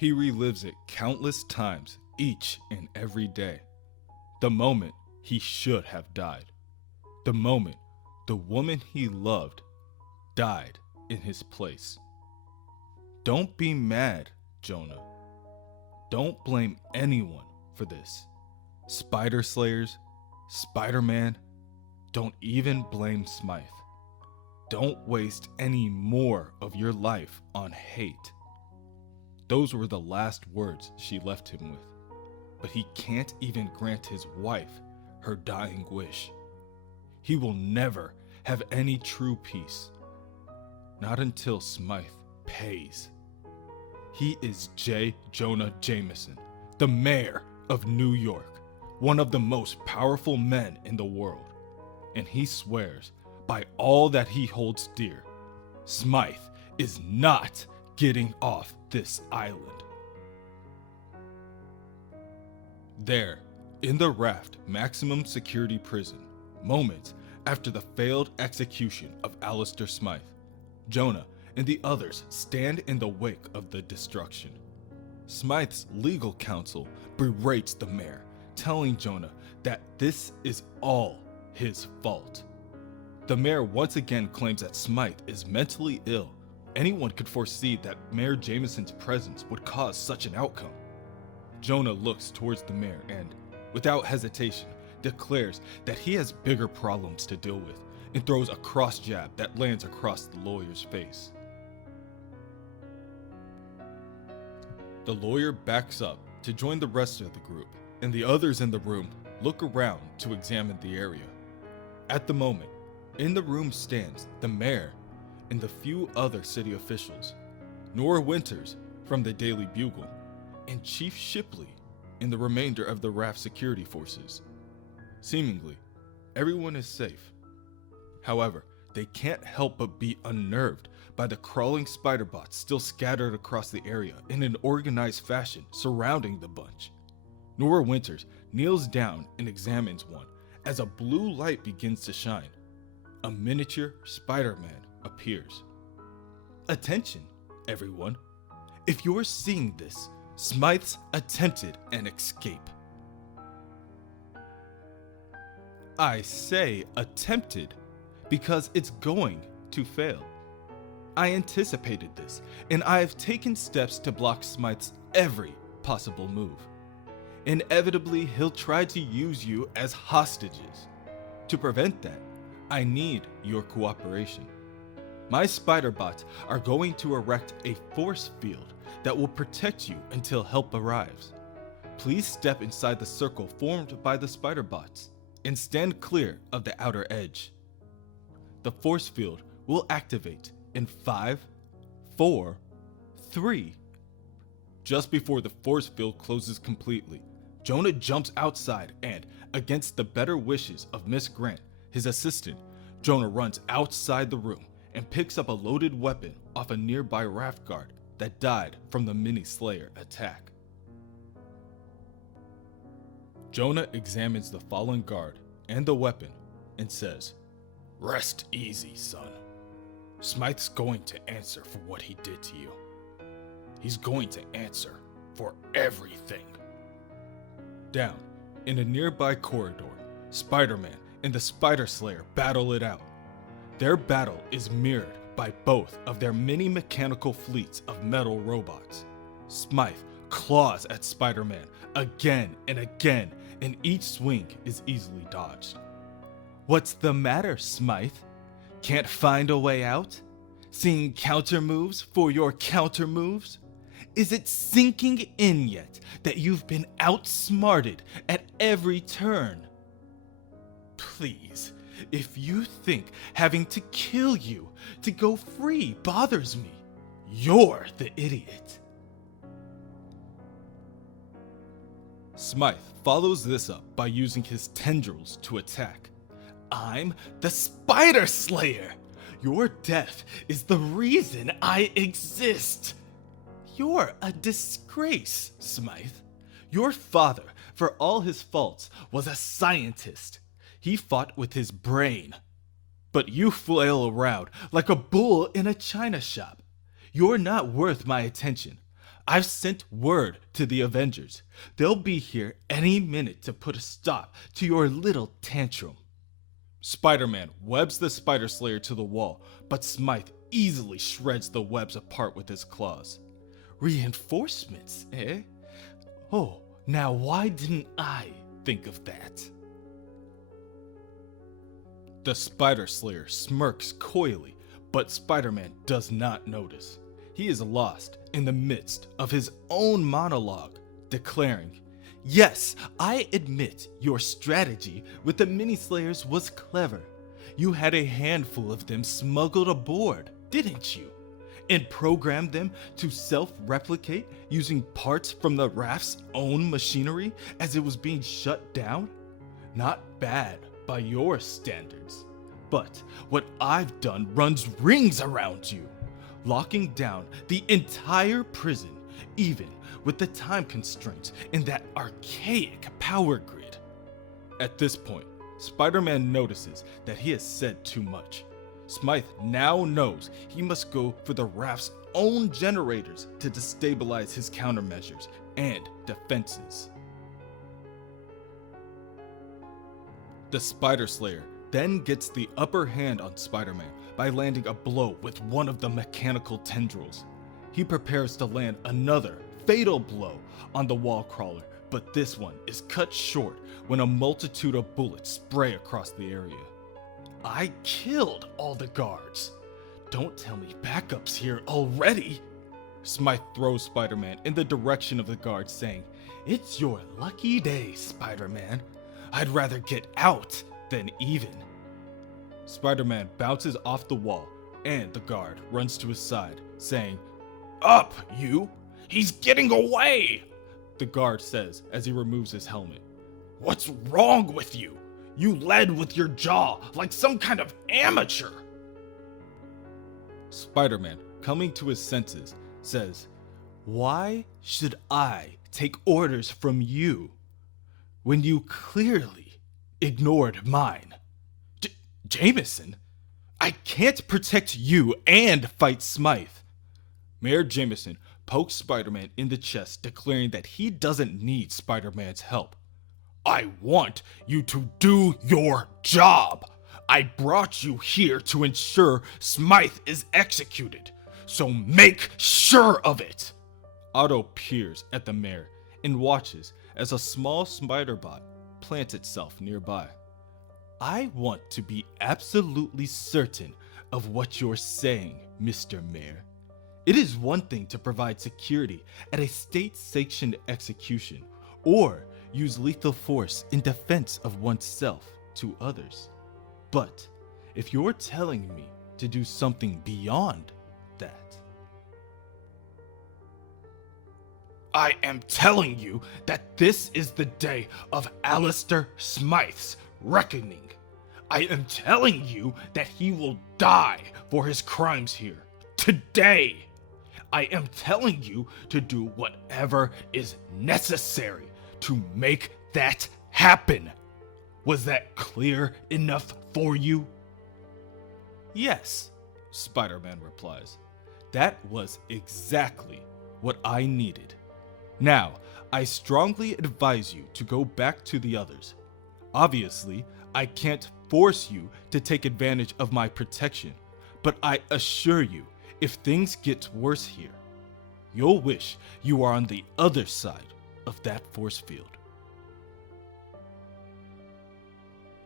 He relives it countless times each and every day. The moment he should have died. The moment the woman he loved died in his place. Don't be mad, Jonah. Don't blame anyone for this. Spider Slayers, Spider-Man, don't even blame Smythe. Don't waste any more of your life on hate. Those were the last words she left him with, but he can't even grant his wife her dying wish. He will never have any true peace, not until Smythe pays. He is J. Jonah Jameson, the mayor of New York, one of the most powerful men in the world, and he swears by all that he holds dear, Smythe is not getting off this island. There, in the Raft maximum security prison, moments after the failed execution of Alistair Smythe, Jonah and the others stand in the wake of the destruction. Smythe's legal counsel berates the mayor, telling Jonah that this is all his fault. The mayor once again claims that Smythe is mentally ill. Anyone could foresee that Mayor Jameson's presence would cause such an outcome. Jonah looks towards the mayor and, without hesitation, declares that he has bigger problems to deal with and throws a cross jab that lands across the lawyer's face. The lawyer backs up to join the rest of the group, and the others in the room look around to examine the area. At the moment, in the room stands the mayor and the few other city officials, Nora Winters from the Daily Bugle, and Chief Shipley and the remainder of the Raft security forces. Seemingly, everyone is safe. However, they can't help but be unnerved by the crawling spider bots still scattered across the area in an organized fashion surrounding the bunch. Nora Winters kneels down and examines one as a blue light begins to shine. A miniature Spider-Man appears. Attention, everyone. If you're seeing this, Smythe's attempted an escape. I say attempted because it's going to fail. I anticipated this, and I have taken steps to block Smythe's every possible move. Inevitably, he'll try to use you as hostages. To prevent that, I need your cooperation. My spider bots are going to erect a force field that will protect you until help arrives. Please step inside the circle formed by the spider bots and stand clear of the outer edge. The force field will activate in 5, 4, 3. Just before the force field closes completely, Jonah jumps outside and, against the better wishes of Miss Grant, his assistant, Jonah runs outside the room and picks up a loaded weapon off a nearby raft guard that died from the mini-slayer attack. Jonah examines the fallen guard and the weapon and says, "Rest easy, son. Smythe's going to answer for what he did to you. He's going to answer for everything." Down, in a nearby corridor, Spider-Man and the Spider Slayer battle it out. Their battle is mirrored by both of their mini-mechanical fleets of metal robots. Smythe claws at Spider-Man again and again, and each swing is easily dodged. What's the matter, Smythe? Can't find a way out? Seeing counter moves for your counter moves? Is it sinking in yet that you've been outsmarted at every turn? Please, if you think having to kill you to go free bothers me, you're the idiot. Smythe follows this up by using his tendrils to attack. I'm the Spider Slayer. Your death is the reason I exist. You're a disgrace, Smythe. Your father, for all his faults, was a scientist. He fought with his brain. But you flail around like a bull in a china shop. You're not worth my attention. I've sent word to the Avengers. They'll be here any minute to put a stop to your little tantrum. Spider-Man webs the Spider Slayer to the wall, but Smythe easily shreds the webs apart with his claws. Reinforcements, eh? Oh, now why didn't I think of that? The Spider Slayer smirks coyly, but Spider-Man does not notice. He is lost in the midst of his own monologue, declaring, "Yes, I admit your strategy with the mini-slayers was clever. You had a handful of them smuggled aboard, didn't you? And programmed them to self-replicate using parts from the Raft's own machinery as it was being shut down? Not bad by your standards. But what I've done runs rings around you, locking down the entire prison, even with the time constraints in that archaic power grid." At this point, Spider-Man notices that he has said too much. Smythe now knows he must go for the Raft's own generators to destabilize his countermeasures and defenses. The Spider Slayer then gets the upper hand on Spider-Man by landing a blow with one of the mechanical tendrils. He prepares to land another fatal blow on the wall crawler, but this one is cut short when a multitude of bullets spray across the area. I killed all the guards. Don't tell me backup's here already. Smythe throws Spider-Man in the direction of the guards, saying, "It's your lucky day, Spider-Man. I'd rather get out than even." Spider-Man bounces off the wall, and the guard runs to his side, saying, "Up, you! He's getting away!" the guard says as he removes his helmet. "What's wrong with you? You led with your jaw like some kind of amateur." Spider-Man, coming to his senses, says, "Why should I take orders from you when you clearly ignored mine? Jameson, I can't protect you and fight Smythe." Mayor Jameson pokes Spider-Man in the chest, declaring that he doesn't need Spider-Man's help. "I want you to do your job. I brought you here to ensure Smythe is executed, so make sure of it." Otto peers at the mayor and watches as a small spider bot plants itself nearby. "I want to be absolutely certain of what you're saying, Mr. Mayor. It is one thing to provide security at a state-sanctioned execution, or use lethal force in defense of oneself to others. But if you're telling me to do something beyond that..." "I am telling you that this is the day of Alistair Smythe's reckoning. I am telling you that he will die for his crimes here, today. I am telling you to do whatever is necessary to make that happen. Was that clear enough for you?" "Yes," Spider-Man replies. "That was exactly what I needed. Now, I strongly advise you to go back to the others. Obviously, I can't force you to take advantage of my protection, but I assure you, if things get worse here, you'll wish you were on the other side of that force field."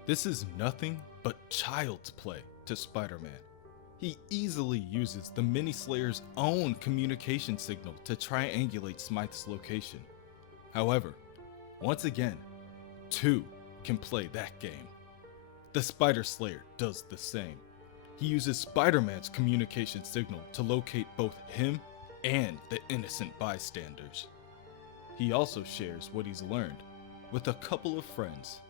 This is nothing but child's play to Spider-Man. He easily uses the Mini-Slayer's own communication signal to triangulate Smythe's location. However, once again, two can play that game. The Spider Slayer does the same. He uses Spider-Man's communication signal to locate both him and the innocent bystanders. He also shares what he's learned with a couple of friends.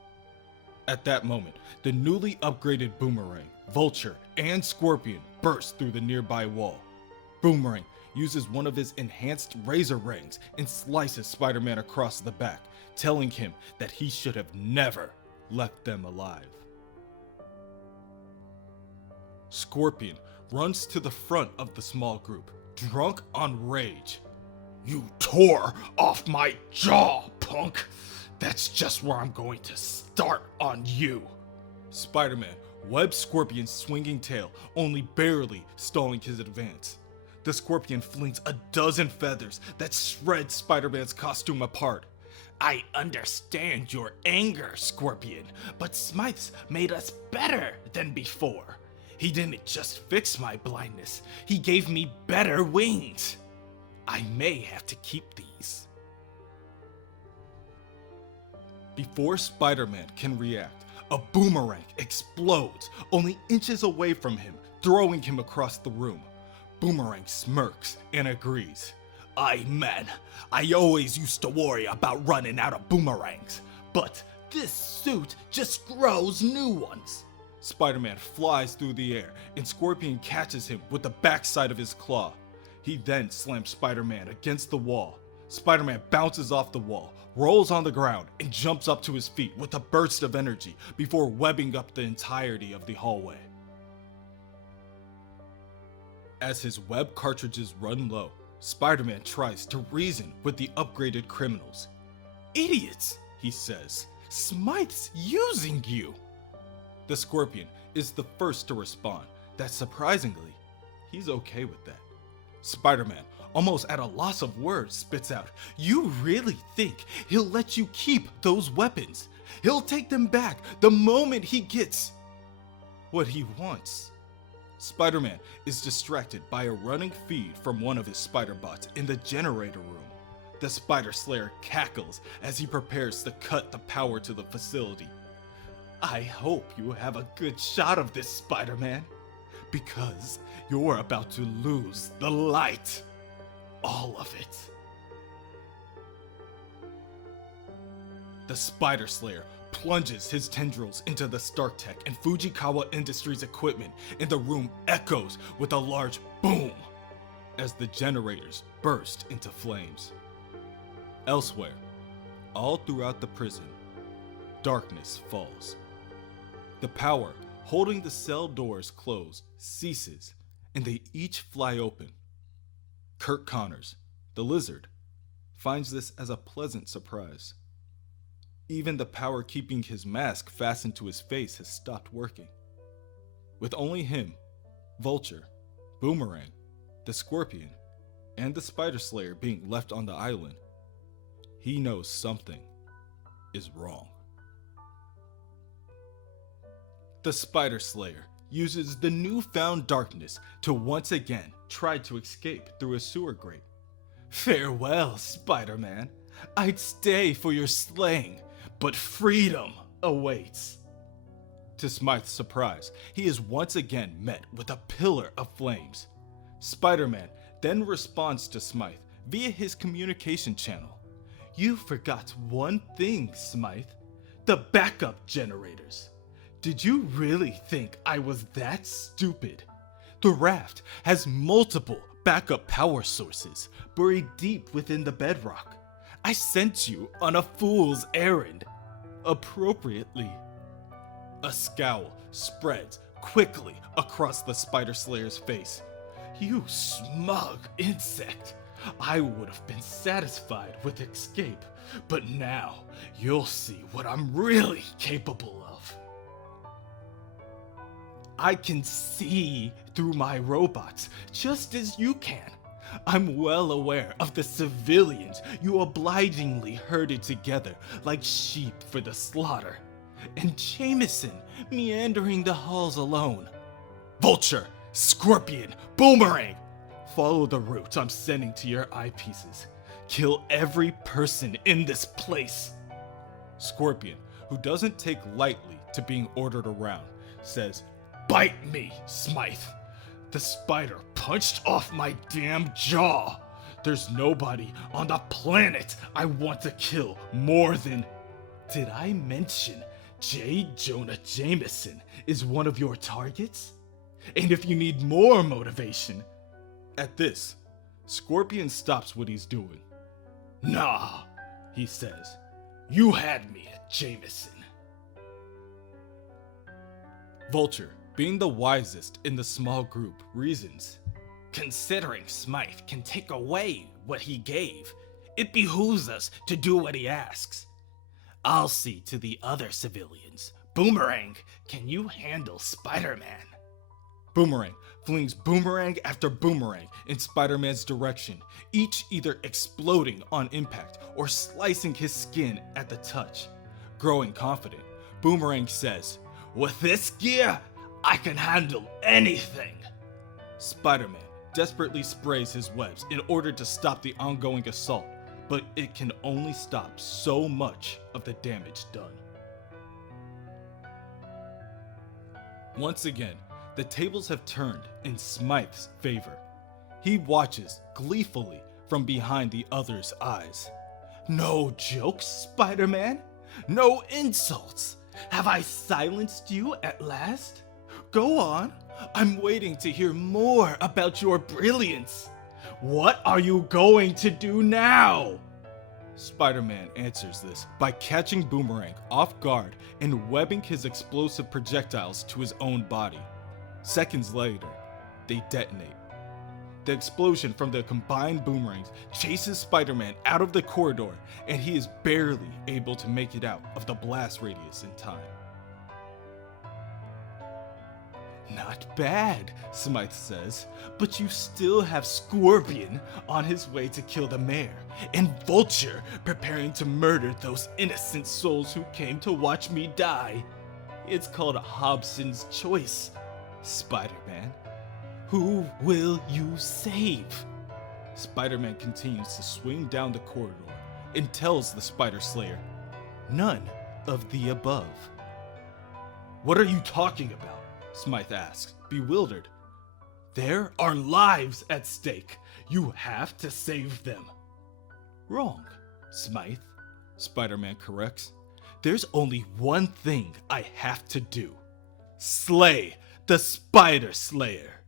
At that moment, the newly upgraded Boomerang, Vulture, and Scorpion burst through the nearby wall. Boomerang uses one of his enhanced razor rings and slices Spider-Man across the back, telling him that he should have never left them alive. Scorpion runs to the front of the small group, drunk on rage. You tore off my jaw, punk. That's just where I'm going to start on you. Spider-Man, web scorpion swinging tail, only barely stalling his advance. The scorpion flings a dozen feathers that shred Spider-Man's costume apart. I understand your anger, Scorpion, but Smythe's made us better than before. He didn't just fix my blindness, he gave me better wings. I may have to keep these. Before Spider-Man can react, a boomerang explodes only inches away from him, throwing him across the room. Boomerang smirks and agrees. Aye, man, I always used to worry about running out of boomerangs, but this suit just grows new ones. Spider-Man flies through the air, and Scorpion catches him with the backside of his claw. He then slams Spider-Man against the wall. Spider-Man bounces off the wall, rolls on the ground, and jumps up to his feet with a burst of energy before webbing up the entirety of the hallway. As his web cartridges run low, Spider-Man tries to reason with the upgraded criminals. Idiots, he says. Smythe's using you. The Scorpion is the first to respond that surprisingly, he's okay with that. Spider-Man, almost at a loss of words, spits out, You really think he'll let you keep those weapons? He'll take them back the moment he gets what he wants. Spider-Man is distracted by a running feed from one of his spider bots in the generator room. The Spider Slayer cackles as he prepares to cut the power to the facility. I hope you have a good shot of this, Spider-Man, because you're about to lose the light. All of it. The Spider Slayer plunges his tendrils into the StarkTech and Fujikawa Industries equipment, and the room echoes with a large boom as the generators burst into flames. Elsewhere, all throughout the prison, darkness falls. The power holding the cell doors closed ceases, and they each fly open. Kirk Connors, the Lizard, finds this as a pleasant surprise. Even the power keeping his mask fastened to his face has stopped working. With only him, Vulture, Boomerang, the Scorpion, and the Spider Slayer being left on the island, he knows something is wrong. The Spider Slayer uses the newfound darkness to once again try to escape through a sewer grate. Farewell, Spider-Man. I'd stay for your slaying, but freedom awaits. To Smythe's surprise, he is once again met with a pillar of flames. Spider-Man then responds to Smythe via his communication channel. You forgot one thing, Smythe. The backup generators. Did you really think I was that stupid? The Raft has multiple backup power sources buried deep within the bedrock. I sent you on a fool's errand. Appropriately. A scowl spreads quickly across the Spider Slayer's face. You smug insect. I would have been satisfied with escape, but now you'll see what I'm really capable of. I can see through my robots just as you can. I'm well aware of the civilians you obligingly herded together like sheep for the slaughter. And Jameson meandering the halls alone. Vulture, Scorpion, Boomerang! Follow the route I'm sending to your eyepieces. Kill every person in this place. Scorpion, who doesn't take lightly to being ordered around, says, Bite me, Smythe. The spider punched off my damn jaw. There's nobody on the planet I want to kill more than... Did I mention J. Jonah Jameson is one of your targets? And if you need more motivation... At this, Scorpion stops what he's doing. Nah, he says. You had me at Jameson. Vulture, being the wisest in the small group, reasons. Considering Smythe can take away what he gave. It behooves us to do what he asks. I'll see to the other civilians. Boomerang, can you handle Spider-Man? Boomerang flings boomerang after boomerang in Spider-Man's direction, each either exploding on impact or slicing his skin at the touch. Growing confident, Boomerang says, "With this gear, I can handle anything." Spider-Man desperately sprays his webs in order to stop the ongoing assault, but it can only stop so much of the damage done. Once again, the tables have turned in Smythe's favor. He watches gleefully from behind the other's eyes. "No jokes, Spider-Man? No insults? Have I silenced you at last? Go on, I'm waiting to hear more about your brilliance. What are you going to do now?" Spider-Man answers this by catching Boomerang off guard and webbing his explosive projectiles to his own body. Seconds later, they detonate. The explosion from the combined boomerangs chases Spider-Man out of the corridor, and he is barely able to make it out of the blast radius in time. "Not bad," Smythe says, "but you still have Scorpion on his way to kill the mayor, and Vulture preparing to murder those innocent souls who came to watch me die. It's called Hobson's choice, Spider-Man. Who will you save?" Spider-Man continues to swing down the corridor and tells the Spider Slayer, "None of the above." "What are you talking about?" Smythe asks, bewildered. "There are lives at stake. You have to save them." "Wrong, Smythe," Spider-Man corrects. "There's only one thing I have to do. Slay the Spider Slayer."